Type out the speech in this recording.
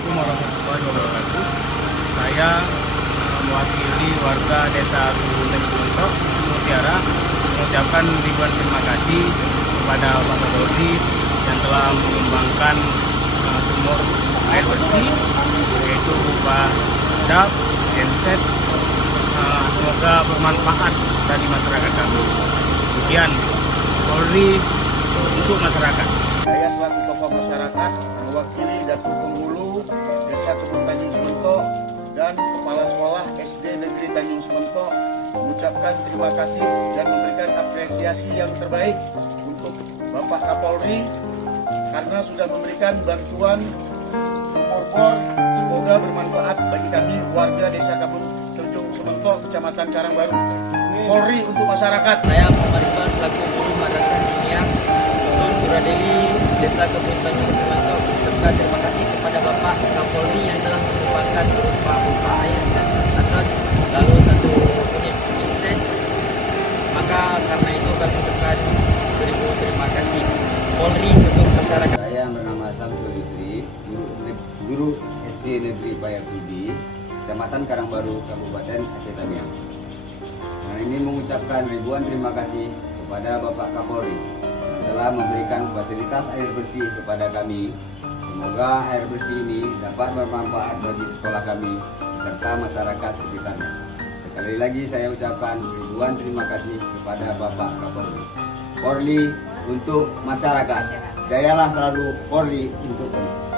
Assalamualaikum warahmatullahi wabarakatuh. Saya mewakili warga Desa Gunung Mutiara mengucapkan ribuan terima kasih kepada Pak Kapolri yang telah mengembangkan sumur air bersih, yaitu berupa DAP, genset. Semoga bermanfaat bagi masyarakat kami. Kemudian Polri untuk masyarakat. Saya selaku tokoh masyarakat mewakili Datuk Penghulu Desa Kebun Tanjung Sementok dan Kepala Sekolah SD Negeri Tanjung Sementok mengucapkan terima kasih dan memberikan apresiasi yang terbaik untuk Bapak Kapolri karena sudah memberikan bantuan sumur bor. Semoga bermanfaat bagi kami warga Desa Kebun Tanjung Sementok, Kecamatan Karangbaru. Polri untuk masyarakat. Saya Muhammad Iqbal selaku guru Madrasah Diniyah Dusun Puradeli Desa Kebun Tanjung Sementok mengucapkan terima kasih kepada Bapak Kapolri yang telah mengembangkan berupa air dan alat lalu satu unit genset. Maka karena itu kami ucapkan beribu terima kasih Polri untuk masyarakat. Saya bernama Samsul Yusri, guru SD Negeri Payakudi, Kecamatan Karangbaru, Kabupaten Aceh Tamiang. Hari ini mengucapkan ribuan terima kasih kepada Bapak Kapolri yang telah memberikan fasilitas air bersih kepada kami. Semoga air bersih ini dapat bermanfaat bagi sekolah kami serta masyarakat sekitarnya. Sekali lagi saya ucapkan ribuan terima kasih kepada Bapak Kapolri. Polri untuk masyarakat. Jayalah selalu Polri untuk kami.